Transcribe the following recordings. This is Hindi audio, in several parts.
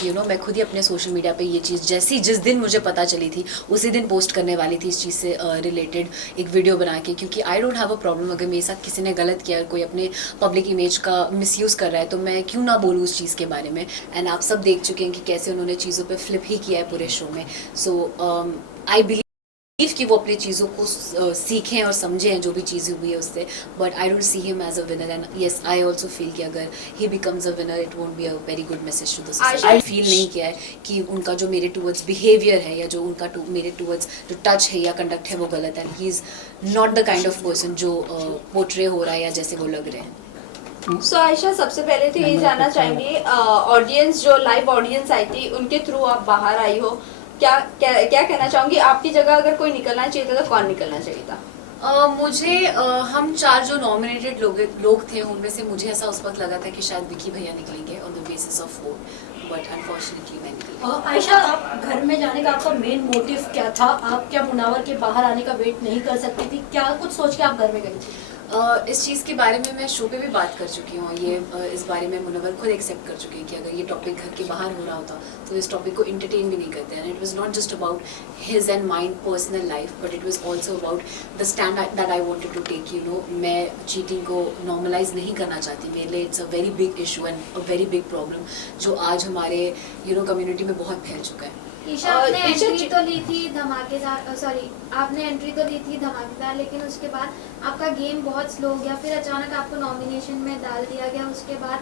कि मैं खुद ही अपने सोशल मीडिया पे ये चीज़ जिस दिन मुझे पता चली थी उसी दिन पोस्ट करने वाली थी इस चीज़ से रिलेटेड एक वीडियो बना के, क्योंकि I don't have a problem अगर मेरे साथ किसी ने गलत किया, कोई अपने पब्लिक इमेज का मिसयूज़ कर रहा है तो मैं क्यों ना बोलूँ उस चीज़ के बारे में। एंड आप सब देख चुके हैं कि कैसे उन्होंने चीज़ों पर फ्लिप ही किया है पूरे शो में। सो आई बिलीव कि वो अपनी चीज़ों को सीखें और समझें जो भी चीज़ें हुई है उससे, but I don't see him as a winner. And yes, I also feel कि अगर he becomes a winner it won't be a very good message to the society. I feel नहीं किया है कि उनका जो मेरे टूवर्ड्स बिहेवियर है या जो उनका मेरे टूवर्ड्स जो टच है या कंडक्ट है वो गलत है। He is not the kind of person जो पोर्ट्रे हो रहा है या जैसे वो लग रहे हैं। सो आयशा, सबसे पहले तो ये जानना चाहेंगे, ऑडियंस जो लाइव ऑडियंस आई थी उनके थ्रू आप बाहर आई हो, क्या क्या क्या कहना चाहूंगी? आपकी जगह अगर कोई निकलना चाहिए था तो कौन निकलना चाहिए था? मुझे हम 4 जो नॉमिनेटेड लोग थे उनमें से मुझे ऐसा उस वक्त लगा था कि शायद विकी भैया निकलेंगे on the basis of vote, but unfortunately मैं निकली। आयशा, आप घर में जाने का आपका मेन मोटिव क्या था? आप क्या मुनावर के बाहर आने का वेट नहीं कर सकती थी? क्या कुछ सोच के आप घर में गई थी? इस चीज़ के बारे में मैं शो पे भी बात कर चुकी हूँ। ये इस बारे में मुनव्वर खुद एक्सेप्ट कर चुके हैं कि अगर ये टॉपिक घर के बाहर हो रहा होता तो इस टॉपिक को इंटरटेन भी नहीं करते हैं। It was not just about his and mind personal life, but it was also about the stand that I wanted to take. मैं चीटिंग को नॉर्मलाइज नहीं करना चाहती। मेरे लिए it's a very big issue and a very big problem जो आज हमारे कम्युनिटी में बहुत फैल चुका है। ईशा, आपने एंट्री तो ली थी धमाकेदार, आपने एंट्री तो ली थी धमाकेदार, लेकिन उसके बाद आपका गेम बहुत स्लो हो गया। फिर अचानक आपको नॉमिनेशन में डाल दिया गया। उसके बाद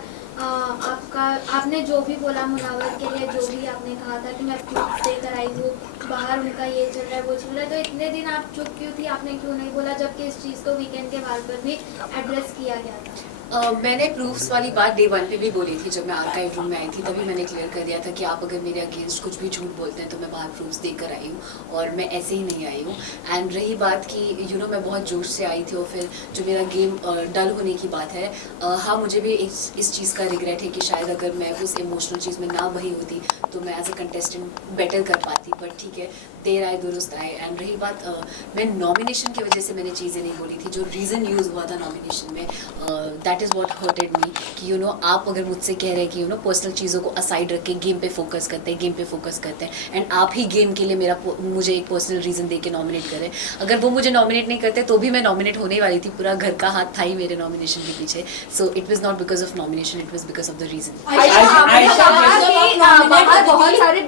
आपने जो भी बोला मुनावर के लिए, जो भी आपने कहा था कि मैं प्रूफ देकर आई हूँ, बाहर उनका ये चल रहा है वो चल रहा है, तो इतने दिन आप चुप क्यों थी? आपने क्यों नहीं बोला, जबकि इस चीज़ को वीकेंड के बाद पर भी एड्रेस किया गया था? मैंने प्रूफ्स वाली बात डे 1 पे भी बोली थी। जब मैं आर्काइव रूम में आई थी तभी मैंने क्लियर कर दिया था कि आप अगर मेरे अगेंस्ट कुछ भी झूठ बोलते हैं तो मैं बाहर प्रूफ्स देकर आई हूँ और मैं ऐसे ही नहीं आई हूँ। एंड रही बात कि मैं बहुत जोश से आई थी और फिर जो मेरा गेम डल होने की बात है, हाँ मुझे भी इस चीज़ का रिग्रेट है कि शायद अगर मैं उस इमोशनल चीज़ में ना बही होती तो मैं एज अ कंटेस्टेंट बेटर कर पाती, बट ठीक है, देर आए दुरुस्त आए। एंड रही बात, मैं नॉमिनेशन की वजह से मैंने चीज़ें नहीं बोली थी। जो रीज़न यूज़ हुआ था नॉमिनेशन में, दैट इज़ वॉट हर्टेड मी कि आप अगर मुझसे कह रहे हैं कि पर्सनल चीज़ों को असाइड रख के गेम पे फोकस करते हैं एंड आप ही गेम के लिए मुझे एक पर्सनल रीज़न दे के नॉमिनेट करें। अगर वो मुझे नॉमिनेट नहीं करते तो भी मैं नॉमिनेट होने वाली थी। पूरा घर का हाथ था ही मेरे नॉमिनेशन के पीछे। So it was not because of nomination, it was because of the reason. बहुत सारे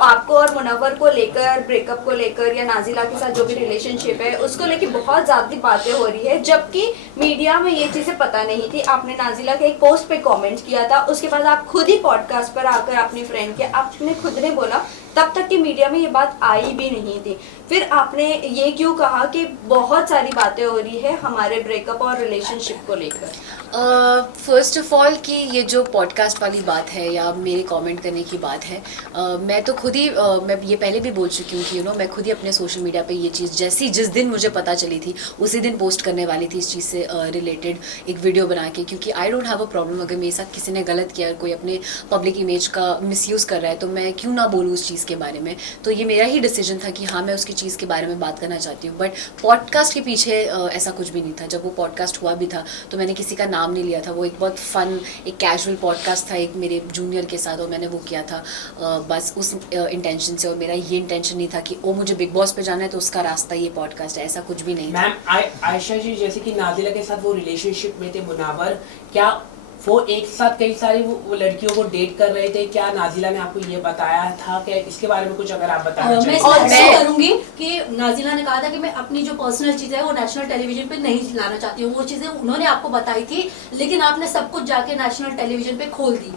आपको और मुनव्वर को लेकर, ब्रेकअप को लेकर या नाजिला के साथ जो भी रिलेशनशिप है उसको लेकर बहुत ज्यादा बातें हो रही है, जबकि मीडिया में ये चीजें पता नहीं थी। आपने नाजिला के एक पोस्ट पे कमेंट किया था, उसके बाद आप खुद ही पॉडकास्ट पर आकर अपनी फ्रेंड के आपने खुद ने बोला, तब तक कि मीडिया में ये बात आई भी नहीं थी। फिर आपने ये क्यों कहा कि बहुत सारी बातें हो रही है हमारे ब्रेकअप और रिलेशनशिप को लेकर? फर्स्ट ऑफ ऑल कि ये जो पॉडकास्ट वाली बात है या मेरे कमेंट करने की बात है, मैं तो खुद ही मैं ये पहले भी बोल चुकी हूँ कि मैं खुद ही अपने सोशल मीडिया पे ये चीज़ जिस दिन मुझे पता चली थी उसी दिन पोस्ट करने वाली थी इस चीज़ से रिलेटेड एक वीडियो बना के, क्योंकि I don't have a problem अगर मेरे साथ किसी ने गलत किया, कोई अपने पब्लिक इमेज का मिसयूज़ कर रहा है तो मैं क्यों ना बोलूँ उस चीज़ के बारे में। तो ये मेरा ही डिसीजन था कि हाँ मैं उसकी चीज़ के बारे में बात करना चाहती हूँ, बट पॉडकास्ट के पीछे ऐसा कुछ भी नहीं था। जब वो पॉडकास्ट हुआ भी था तो मैंने किसी का नाम नहीं लिया था। वो एक बहुत फन, एक कैजुअल पॉडकास्ट था एक मेरे जूनियर के साथ और मैंने वो किया था बस उस इंटेंशन से। और मेरा ये इंटेंशन नहीं था कि मुझे बिग बॉस पे जाना है तो उसका रास्ता ये पॉडकास्ट है, ऐसा कुछ भी नहीं। मैम आयशा जी, जैसे कि नाजिला के साथ वो रिलेशनशिप में थे मुनावर, क्या वो एक साथ कई सारी वो लड़कियों को डेट कर रहे थे? क्या नाजिला ने आपको ये बताया था? क्या इसके बारे में कुछ अगर आप बताना चाहें? मैं करूंगी कि नाजिला ने कहा था कि मैं अपनी जो पर्सनल चीजें है वो नेशनल टेलीविजन पे नहीं लाना चाहती हूँ। वो चीजें उन्होंने आपको बताई थी, लेकिन आपने सब कुछ जाके नेशनल टेलीविजन पे खोल दी।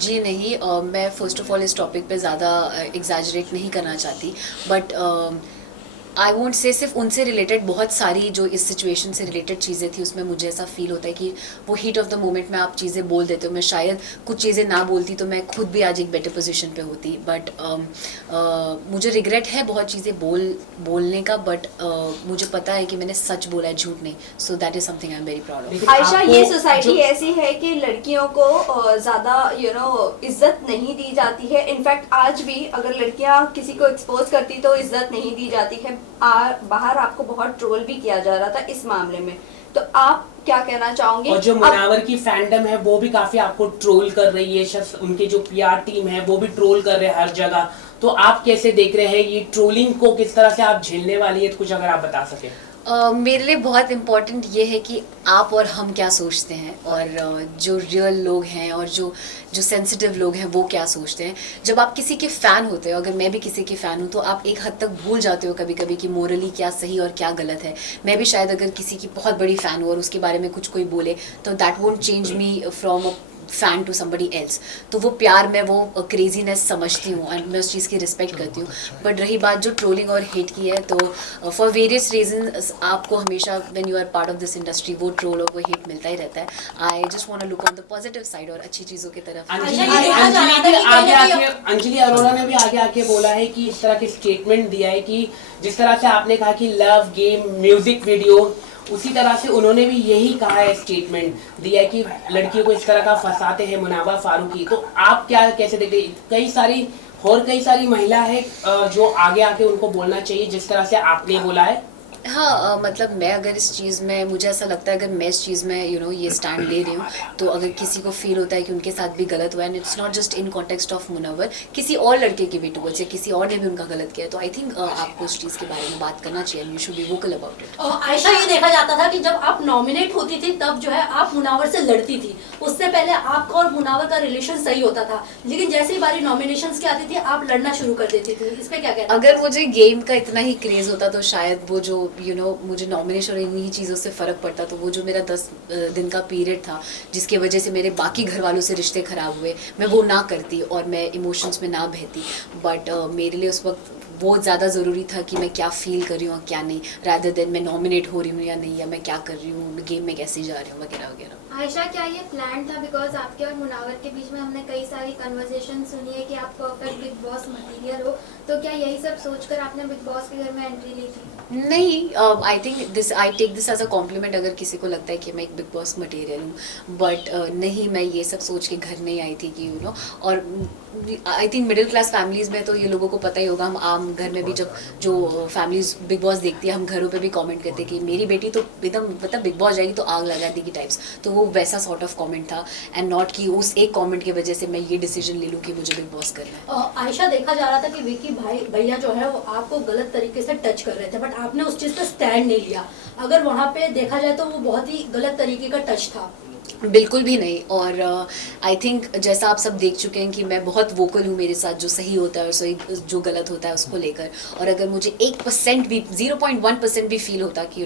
जी नहीं, मैं फर्स्ट ऑफ ऑल इस टॉपिक पे ज़्यादा एग्जैजरेट नहीं करना चाहती, बट आई वोंट से सिर्फ उनसे रिलेटेड बहुत सारी जो इस सिचुएशन से रिलेटेड चीज़ें थी उसमें मुझे ऐसा फील होता है कि वो हीट ऑफ द मोमेंट में आप चीज़ें बोल देते हो। मैं शायद कुछ चीज़ें ना बोलती तो मैं खुद भी आज एक बेटर पोजीशन पे होती, बट मुझे रिग्रेट है बहुत चीज़ें बोलने का, बट मुझे पता है कि मैंने सच बोला है, झूठ नहीं। So that is something I am very proud of. Ayesha, ये सोसाइटी ऐसी है कि लड़कियों को ज़्यादा इज्जत नहीं दी जाती है। इनफैक्ट आज भी अगर लड़कियां किसी को एक्सपोज करती तो इज्जत नहीं दी जाती है। बाहर आपको बहुत ट्रोल भी किया जा रहा था इस मामले में, तो आप क्या कहना चाहूंगी। और जो अब- मुनावर की फैंडम है वो भी काफी आपको ट्रोल कर रही है, उनके जो पीआर टीम है वो भी ट्रोल कर रहे हैं हर जगह। तो आप कैसे देख रहे हैं ये ट्रोलिंग को, किस तरह से आप झेलने वाली है, तो कुछ अगर आप बता सके। मेरे लिए बहुत इम्पॉर्टेंट ये है कि आप और हम क्या सोचते हैं, और जो रियल लोग हैं और जो जो सेंसिटिव लोग हैं वो क्या सोचते हैं। जब आप किसी के फ़ैन होते हो, अगर मैं भी किसी की फ़ैन हूँ, तो आप एक हद तक भूल जाते हो कभी कभी कि मोरली क्या सही और क्या गलत है। मैं भी शायद अगर किसी की बहुत बड़ी फ़ैन हूँ और उसके बारे में कुछ कोई बोले तो that won't change me from a fan to somebody else. तो वो प्यार मैं वो क्रेजीनेस समझती हूँ एंड मैं उस चीज़ की रिस्पेक्ट करती हूँ। बट रही बात जो ट्रोलिंग और हेट की है, तो फॉर वेरियस रीजन आपको हमेशा when you are part of this industry वो ट्रोल और वो हेट मिलता ही रहता है। I just want to look on the positive side और अच्छी चीज़ों की तरफ। अंजलि अरोड़ा ने भी आगे आके बोला है कि इस तरह की स्टेटमेंट दिया है कि जिस तरह से आपने कहा कि लव गेम म्यूजिक वीडियो, उसी तरह से उन्होंने भी यही कहा है, स्टेटमेंट दिया है कि लड़कियों को इस तरह का फंसाते हैं मुनावा फारूकी। तो आप क्या कैसे देखते हैं? कई सारी महिला है जो आगे आके उनको बोलना चाहिए जिस तरह से आपने बोला है। हाँ, मतलब मैं अगर इस चीज़ में, मुझे ऐसा लगता है अगर मैं इस चीज़ में ये स्टैंड ले रही हूँ, तो अगर किसी को फील होता है कि उनके साथ भी गलत हुआ है, and it's not just in context of Munawar, किसी और लड़के के भी टूवर्ड्स या किसी और ने भी उनका गलत किया, तो आई थिंक आपको उस चीज़ के बारे में बात करना चाहिए। You should be vocal about it. Ayesha, ये देखा जाता था कि जब आप नॉमिनेट होती थी तब जो है आप मुनावर से लड़ती थी, उससे पहले आपका और मुनावर का रिलेशन सही होता था, लेकिन जैसे ही बारी नॉमिनेशंस की आती थी आप लड़ना शुरू कर देती थी। इस पे क्या कहते हैं? अगर मुझे गेम का इतना ही क्रेज होता तो शायद वो जो मुझे नॉमिनेशन और इन्हीं चीज़ों से फ़र्क पड़ता, तो वो जो मेरा 10 दिन का पीरियड था जिसकी वजह से मेरे बाकी घर वालों से रिश्ते ख़राब हुए, मैं वो ना करती और मैं इमोशंस में ना बहती। बट मेरे लिए उस वक्त वो ज़्यादा ज़रूरी था कि मैं क्या फ़ील कर रही हूँ और क्या नहीं, रादर देन मैं नॉमिनेट हो रही हूँ या नहीं, या मैं क्या कर रही हूँ, गेम में कैसे जा रही हूँ वगैरह वगैरह। आयशा, क्या ये प्लान था? बिकॉज आपके और मुनावर के बीच में हमने कई सारी कन्वर्सेशन सुनी है कि आप परफेक्ट बिग बॉस मटीरियल हो, तो क्या यही सब सोचकर आपने बिग बॉस के घर में एंट्री ली थी? नहीं, I take this as a compliment अगर किसी को लगता है कि मैं एक बिग बॉस मटेरियल हूँ। बट नहीं, मैं ये सब सोच के घर नहीं आई थी कि और I think middle class families में तो ये लोगों को पता ही होगा। हम आम घर में भी जब जो फैमिलीज बिग बॉस देखती है, हम घरों पे भी कमेंट करते हैं कि मेरी बेटी तो एकदम मतलब बिग बॉस जाएगी तो आग लगा देगी टाइप्स। तो वो वैसा सॉर्ट ऑफ कमेंट था, एंड नॉट कि उस एक कमेंट की वजह से मैं ये डिसीजन ले लूँ कि मुझे बिग बॉस करना है। आयशा, देखा जा रहा था कि विकी भैया जो है वो आपको गलत तरीके से टच कर रहे थे, बट आपने उस चीज़ पे स्टैंड नहीं लिया। अगर वहाँ पे देखा जाए तो वो बहुत ही गलत तरीके का टच था। बिल्कुल भी नहीं। और आई थिंक जैसा आप सब देख चुके हैं कि मैं बहुत वोकल हूँ मेरे साथ, जो सही होता है और सही जो गलत होता है उसको लेकर। और अगर मुझे 1% भी 0.1% भी फील होता कि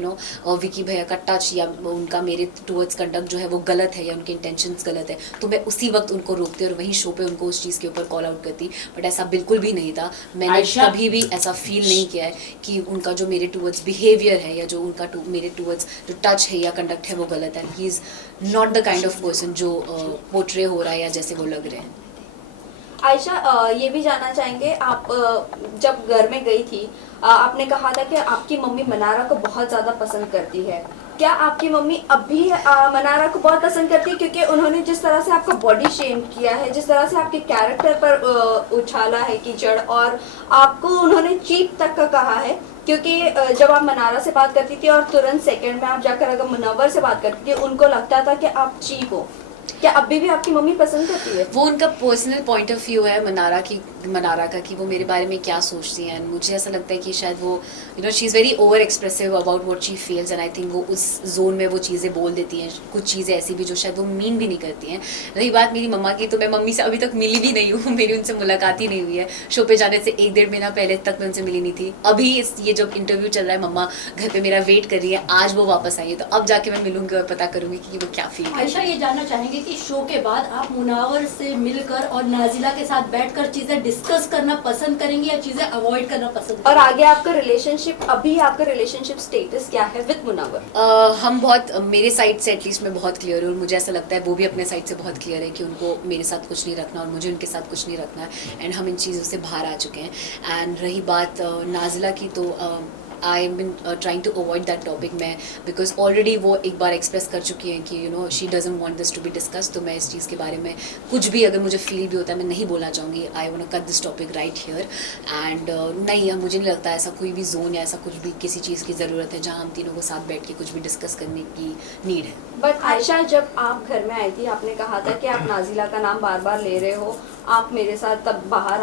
विकी भैया का टच या उनका मेरे टुवर्ड्स कंडक्ट जो है वो गलत है या उनके इंटेंशंस गलत है, तो मैं उसी वक्त उनको रोकती और वहीं शो पे उनको उस चीज़ के ऊपर कॉल आउट करती। बट ऐसा बिल्कुल भी नहीं था। मैंने कभी भी ऐसा फील नहीं किया है कि उनका जो मेरे टुवर्ड्स बिहेवियर है या जो उनका मेरे टुवर्ड्स जो टच है या कंडक्ट है वो गलत है। He is not the kind of person जो पोर्ट्रे हो रहा है या जैसे वो लग रहे हैं। आयशा, ये भी जानना चाहेंगे, आप जब घर में गई थी आपने कहा था कि आपकी मम्मी मनारा को बहुत ज़्यादा पसंद करती है। क्या आपकी मम्मी अब भी मनारा को बहुत पसंद करती है? क्योंकि उन्होंने जिस तरह से आपका बॉडी शेम किया है, जिस तरह से आपके कैरेक्टर पर उछाला है कीचड़, और आपको उन्होंने चीप तक का कहा है, क्योंकि जब आप मनारा से बात करती थी और तुरंत सेकंड में आप जाकर अगर मुनव्वर से बात करती थी, उनको लगता था कि आप चीप हो। क्या अभी भी आपकी मम्मी पसंद करती है? वो उनका पर्सनल पॉइंट ऑफ व्यू है मनारा का कि वो मेरे बारे में क्या सोचती हैं। मुझे ऐसा लगता है कि शायद वो she is very over expressive about what she feels, and I think वो उस जोन में वो चीज़ें बोल देती हैं, कुछ चीज़ें ऐसी भी जो शायद वो मीन भी नहीं करती हैं। रही बात मेरी मम्मा की, तो मैं मम्मी से अभी तक मिली भी नहीं हूँ, मेरी उनसे मुलाकात ही नहीं हुई है। शो पे जाने से 1-1.5 महीना पहले तक मैं उनसे मिली नहीं थी। अभी ये जब इंटरव्यू चल रहा है, मम्मा घर पर मेरा वेट कर रही है, आज वो वापस आई है, तो अब जाके मैं मिलूंगी और पता करूँगी कि वो क्या फील। आयशा, ये जानना चाहेंगे कि शो के बाद आप मुनावर से मिलकर और नाजिला के साथ बैठकर चीजें डिस्कस करना पसंद करेंगे या चीजें अवॉइड करना पसंद करेंगे? और आगे आपका रिलेशनशिप, अभी आपका रिलेशनशिप स्टेटस क्या है विद मुनव्वर? हम बहुत, मेरे साइड से एटलीस्ट मैं बहुत क्लियर हूँ, और मुझे ऐसा लगता है वो भी अपने साइड से बहुत क्लियर है कि उनको मेरे साथ कुछ नहीं रखना और मुझे उनके साथ कुछ नहीं रखना है, एंड हम इन चीज़ों से बाहर आ चुके हैं। एंड रही बात नाजिला की, तो I am been trying to avoid that topic मैं, बिकॉज ऑलरेडी वो एक बार एक्सप्रेस कर चुकी हैं कि she doesn't want this to be discuss. तो मैं इस चीज़ के बारे में कुछ भी अगर मुझे फील भी होता है मैं नहीं बोलना चाहूँगी। I want to cut this topic right here and नहीं, मुझे नहीं लगता ऐसा कोई भी जोन या ऐसा कुछ भी किसी चीज़ की ज़रूरत है जहाँ हम तीनों को साथ बैठ के कुछ भी डिस्कस करने की नीड है। बट आयशा, जब आप घर में आई थी आपने कहा था कि आप नाजिला का नाम बार बार ले रहे हो, आप मेरे साथ तब बाहर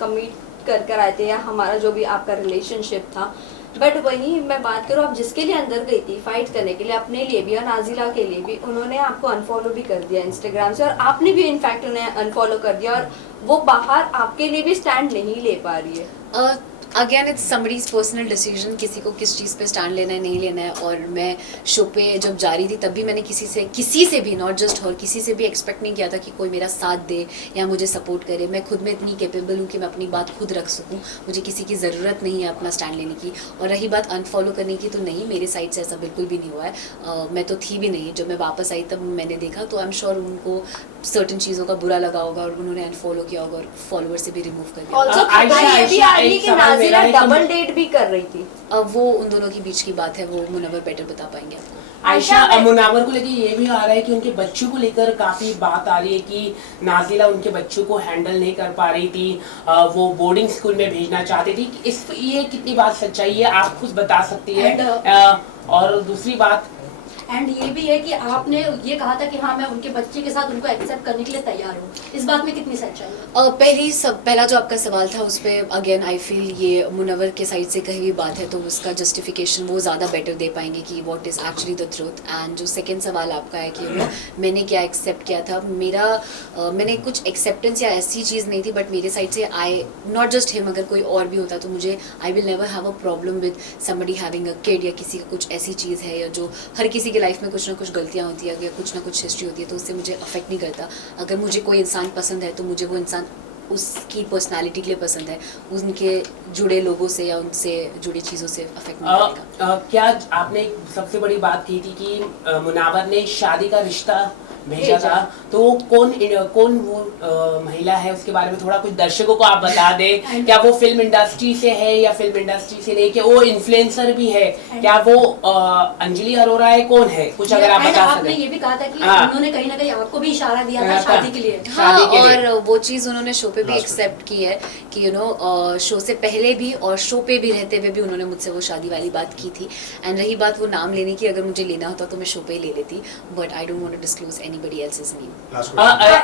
कमिट कर आए थे, या हमारा जो भी आपका रिलेशनशिप था। बट वहीं मैं बात करूँ, आप जिसके लिए अंदर गई थी फाइट करने के लिए, अपने लिए भी और नाजिला के लिए भी, उन्होंने आपको अनफॉलो भी कर दिया इंस्टाग्राम से, और आपने भी इनफैक्ट उन्हें अनफॉलो कर दिया, और वो बाहर आपके लिए भी स्टैंड नहीं ले पा रही है। Again it's somebody's personal decision, किसी को किस चीज़ पे स्टैंड लेना है नहीं लेना है। और मैं शो पे जब जा रही थी तब भी मैंने किसी से भी, नॉट जस्ट हर, किसी से भी एक्सपेक्ट नहीं किया था कि कोई मेरा साथ दे या मुझे सपोर्ट करे। मैं खुद में इतनी कैपेबल हूँ कि मैं अपनी बात खुद रख सकूँ, मुझे किसी की ज़रूरत नहीं है अपना स्टैंड लेने की। और रही बात अनफॉलो करने की, तो नहीं, मेरे साइड से ऐसा बिल्कुल भी नहीं हुआ है। मैं तो थी भी नहीं, जब मैं वापस आई तब मैंने देखा, तो आई एम श्योर उनको सर्टन चीज़ों का बुरा लगा होगा और उन्होंने अनफॉलो किया होगा और फॉलोअर से भी रिमूव कर दिया। ऑल्सो ये भी आ रही है कि नाजिला डबल डेट भी कर रही थी। अब वो उन दोनों के बीच की बात है, वो मुनव्वर बेटर बता पाएंगे आपको। आयशा, मुनावर को लेके ये भी आ रहा है कि उनके बच्चों को लेकर काफी बात आ रही है कि नाजिला उनके बच्चों को हैंडल नहीं कर पा रही थी, वो बोर्डिंग स्कूल में भेजना चाहती थी। ये कितनी बात सच्चाई है आप खुद बता सकती है। और दूसरी बात, एंड ये भी है कि आपने ये कहा था कि हाँ मैं उनके बच्चे के साथ उनको एक्सेप्ट करने के लिए तैयार हूँ, इस बात में कितनी सच्चाई है? पहला जो आपका सवाल था उस पर अगेन आई फील ये मुनव्वर के साइड से कही हुई बात है, तो उसका जस्टिफिकेशन वो ज़्यादा बेटर दे पाएंगे कि what is actually the truth. And जो सेकंड सवाल आपका है कि मैंने क्या एक्सेप्ट किया था, मैंने कुछ एक्सेप्टेंस या ऐसी चीज़ नहीं थी, बट मेरे साइड से आई नॉट जस्ट हिम, अगर कोई और भी होता तो मुझे I will never have a problem with somebody having a kid, या किसी का कुछ ऐसी चीज़ है या जो हर किसी की लाइफ में कुछ ना कुछ गलतियाँ होती है या कुछ ना कुछ हिस्ट्री होती है, तो उससे मुझे अफेक्ट नहीं करता। अगर मुझे कोई इंसान पसंद है तो मुझे वो इंसान उसकी पर्सनालिटी के लिए पसंद है, उनके जुड़े लोगों से या उनसे जुड़ी चीज़ों से अफेक्ट नहीं करेगा। क्या आपने एक सबसे बड़ी बात की थी कि मुनावर ने शादी का रिश्ता भेजा था, तो कौन वो महिला है, उसके बारे में थोड़ा कुछ दर्शकों को आप बता दें। क्या वो फिल्म इंडस्ट्री से है या फिल्म इंडस्ट्री से नहीं, क्या वो इन्फ्लुएंसर भी है, क्या वो अंजलि अरोरा है, कौन है, कुछ अगर आप बता आपने ये भी कहा था कि उन्होंने कहीं ना कहीं आपको भी इशारा दिया था शादी के लिए। हाँ, और वो चीज़ उन्होंने शो पे भी एक्सेप्ट की है कि शो से पहले भी और शो पे भी रहते हुए भी उन्होंने मुझसे वो शादी वाली बात की थी। एंड रही बात वो नाम लेने की, अगर मुझे लेना होता तो मैं शो पे ही ले लेती, but I don't want to disclose anybody else's name.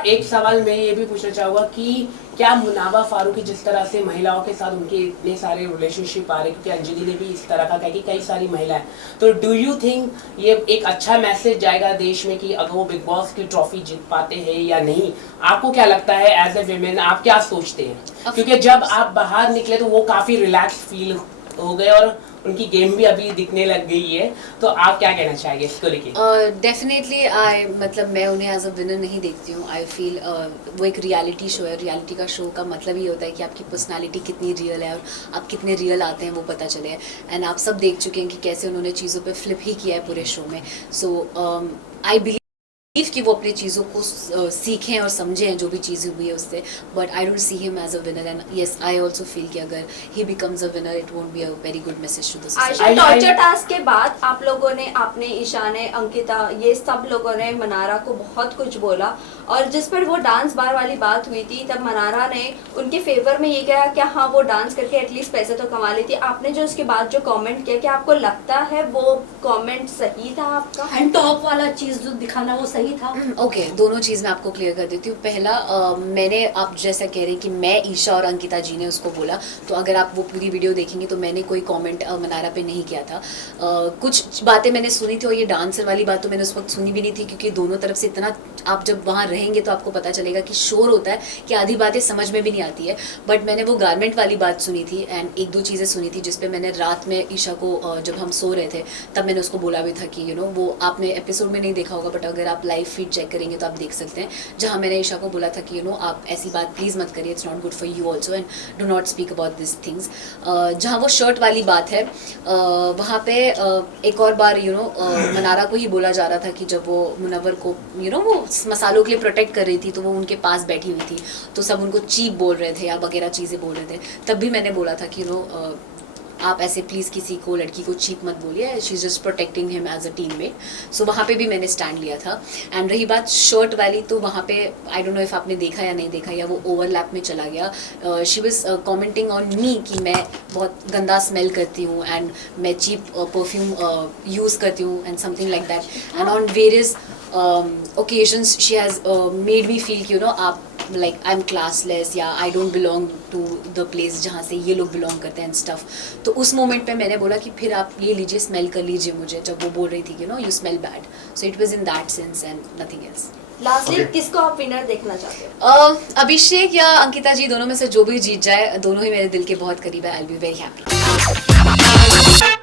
एक सवाल मैं ये भी पूछना चाहूँगा कि क्या मुनावा फारूकी जिस तरह से महिलाओं के साथ उनके इतने सारे रिलेशनशिप आ रहे, क्योंकि अंजलि ने भी इस तरह का कहा कि कई सारी महिलाएं, तो डू यू थिंक ये एक अच्छा मैसेज जाएगा देश में कि अगर वो बिग बॉस की ट्रॉफी जीत पाते हैं या नहीं? आपको क्या लगता है एज ए विमेन, आप क्या सोचते हैं? क्योंकि जब आप बाहर निकले तो वो काफी रिलैक्स फील हो गए और उनकी गेम भी अभी दिखने लग गई है, तो आप क्या कहना चाहेंगे इसको लेके? डेफिनेटली मतलब मैं उन्हें एज अ विनर नहीं देखती हूँ। आई फील वो एक रियलिटी शो है, रियलिटी का शो का मतलब ये होता है कि आपकी पर्सनालिटी कितनी रियल है और आप कितने रियल आते हैं वो पता चले। एंड आप सब देख चुके हैं कि कैसे उन्होंने चीज़ों पे फ्लिप ही किया है पूरे शो में। सो आई बिलीव कि वो अपनी चीज़ों को सीखें और समझें जो भी चीज़ें हुई है उससे, but I don't see him as a winner. And yes, I also feel कि अगर he becomes a winner it won't be a very good message to the society. Torture task के बाद आप लोगों ने, आपने, ईशा ने, अंकिता, ये सब लोगों ने मनारा को बहुत कुछ बोला, और जिस पर वो डांस बार वाली बात हुई थी तब मनारा ने उनके फेवर में ये कहा कि हाँ वो डांस करके एटलीस्ट पैसे तो कमा लेती। आपने जो उसके बाद जो कमेंट किया, क्या आपको लगता है वो कमेंट सही था आपका? एंड टॉप वाला चीज जो दिखाना वो सही था? ओके, दोनों चीज़ मैं आपको क्लियर कर देती हूँ। पहला, मैंने, आप जैसा कह रहे हैं कि मैं, ईशा और अंकिता जी ने उसको बोला, तो अगर आप वो पूरी वीडियो देखेंगे तो मैंने कोई कमेंट मनारा पे नहीं किया था। कुछ बातें मैंने सुनी थी और ये डांसर वाली बात तो मैंने उस वक्त सुनी भी नहीं थी, क्योंकि दोनों तरफ से इतना, आप जब वहाँ रहेंगे तो आपको पता चलेगा कि शोर होता है कि आधी बातें समझ में भी नहीं आती है। बट मैंने वो गारमेंट वाली बात सुनी थी एंड एक दो चीज़ें सुनी थी जिसपे मैंने रात में ईशा को, जब हम सो रहे थे तब मैंने उसको बोला भी था कि वो आपने एपिसोड में नहीं देखा होगा, बट अगर आप लाइव फीड चेक करेंगे तो आप देख सकते हैं, जहाँ मैंने ईशा को बोला था कि आप ऐसी बात प्लीज़ मत करिए, it's not good for you also and do not speak about this things. जहाँ वो शर्ट वाली बात है, वहाँ पे एक और बार मनारा को ही बोला जा रहा था कि जब वो मुनव्वर को वो मसालों के लिए प्रोटेक्ट कर रही थी तो वो उनके पास बैठी हुई थी, तो सब उनको चीप बोल रहे थे या वगैरह चीज़ें बोल रहे थे। तब भी मैंने बोला था कि आप ऐसे प्लीज़ किसी को लड़की को चीप मत बोलिए, she is just protecting him as a teammate. So वहाँ पे भी मैंने स्टैंड लिया था। एंड रही बात शर्ट वाली, तो वहाँ पे आई डोंट नो इफ़ आपने देखा या नहीं देखा, या वो ओवरलैप में चला गया। She was commenting on me कि मैं बहुत गंदा स्मेल करती हूँ एंड मैं चीप परफ्यूम यूज़ करती हूँ and something like that. And on various occasions she has made me feel कि आप like I'm classless या I don't belong to the place जहाँ से ये लोग belong करते हैं and stuff। तो उस मोमेंट पे मैंने बोला कि फिर आप ये लीजिए, स्मेल कर लीजिए मुझे, जब वो बोल रही थी कि you smell bad। So it was in that sense and nothing else। Lastly किसको आप विनर देखना चाहते हो? अभिषेक या अंकिता जी, दोनों में से जो भी जीत जाए, दोनों ही मेरे दिल के बहुत करीब है। I'll be very happy।